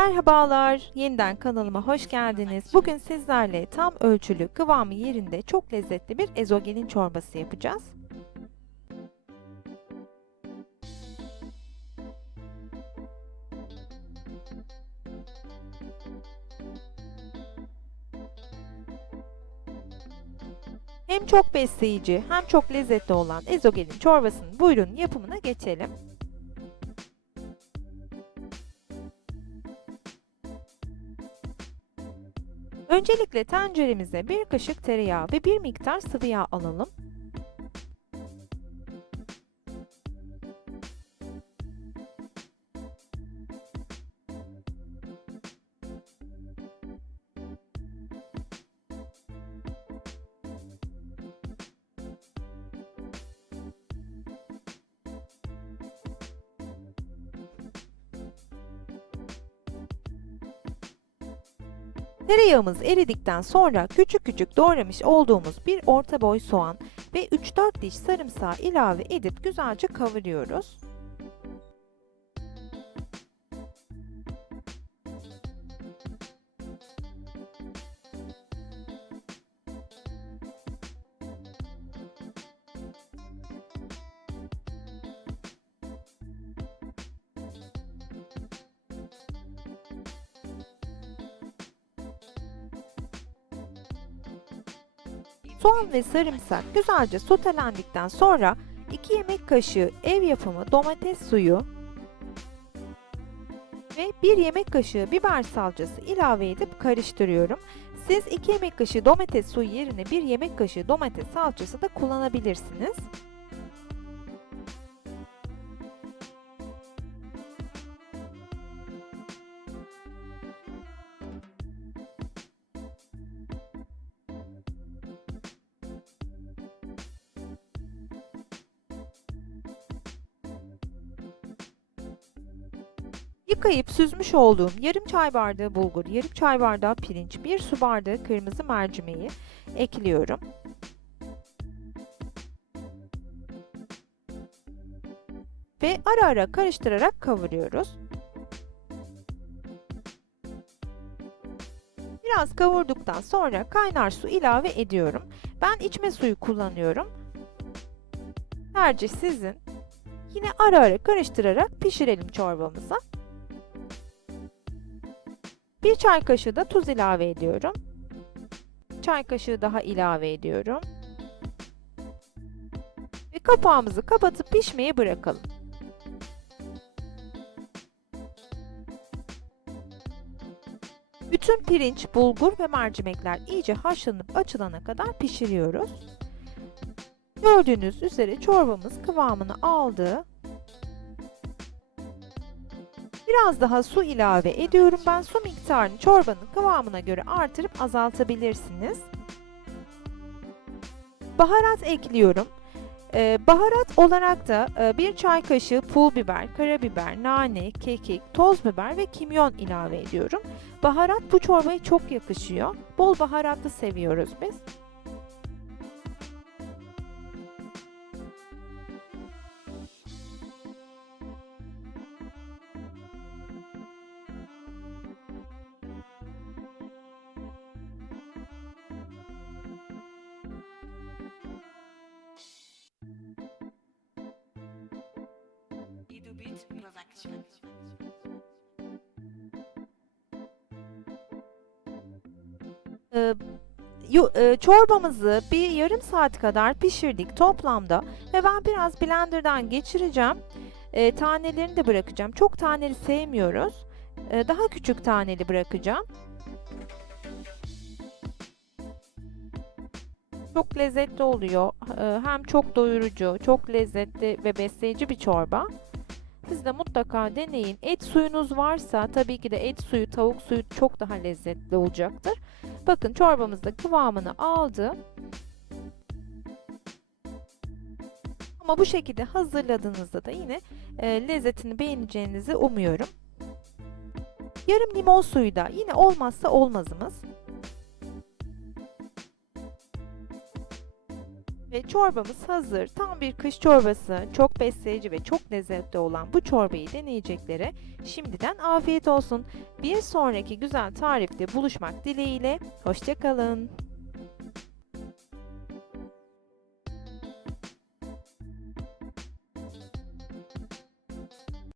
Merhabalar, yeniden kanalıma hoş geldiniz. Bugün sizlerle tam ölçülü, kıvamı yerinde, çok lezzetli bir ezogelin çorbası yapacağız. Hem çok besleyici hem çok lezzetli olan ezogelin çorbasının buyurun yapımına geçelim. Öncelikle tenceremize bir kaşık tereyağı ve bir miktar sıvı yağ alalım. Tereyağımız eridikten sonra küçük küçük doğramış olduğumuz bir orta boy soğan ve 3-4 diş sarımsağı ilave edip güzelce kavuruyoruz. Soğan ve sarımsak güzelce sotelendikten sonra 2 yemek kaşığı ev yapımı domates suyu ve 1 yemek kaşığı biber salçası ilave edip karıştırıyorum. Siz 2 yemek kaşığı domates suyu yerine 1 yemek kaşığı domates salçası da kullanabilirsiniz. Yıkayıp süzmüş olduğum yarım çay bardağı bulgur, yarım çay bardağı pirinç, 1 su bardağı kırmızı mercimeği ekliyorum. Ve ara ara karıştırarak kavuruyoruz. Biraz kavurduktan sonra kaynar su ilave ediyorum. Ben içme suyu kullanıyorum. Tercih sizin. Yine ara ara karıştırarak pişirelim çorbamızı. Bir çay kaşığı da tuz ilave ediyorum. Çay kaşığı daha ilave ediyorum. Ve kapağımızı kapatıp pişmeye bırakalım. Bütün pirinç, bulgur ve mercimekler iyice haşlanıp açılana kadar pişiriyoruz. Gördüğünüz üzere çorbamız kıvamını aldı. Biraz daha su ilave ediyorum. Ben su miktarını çorbanın kıvamına göre artırıp azaltabilirsiniz. Baharat ekliyorum. Ee, baharat olarak da e, bir çay kaşığı pul biber, karabiber, nane, kekik, toz biber ve kimyon ilave ediyorum. Baharat bu çorbaya çok yakışıyor. Bol baharatlı seviyoruz biz. Idubit Production. Ee, e, çorbamızı bir yarım saat kadar pişirdik toplamda ve ben biraz blenderdan geçireceğim. E, tanelerini de bırakacağım. Çok taneli sevmiyoruz. E, daha küçük taneli bırakacağım. Çok lezzetli oluyor. E, hem çok doyurucu, çok lezzetli ve besleyici bir çorba. Siz de mutlaka deneyin. Et suyunuz varsa tabii ki de et suyu, tavuk suyu çok daha lezzetli olacaktır. Bakın çorbamız da kıvamını aldı. Ama bu şekilde hazırladığınızda da yine e, lezzetini beğeneceğinizi umuyorum. Yarım limon suyu da yine olmazsa olmazımız. Ve çorbamız hazır. Tam bir kış çorbası. Çok besleyici ve çok lezzetli olan bu çorbayı deneyeceklere şimdiden afiyet olsun. Bir sonraki güzel tarifte buluşmak dileğiyle. Hoşçakalın.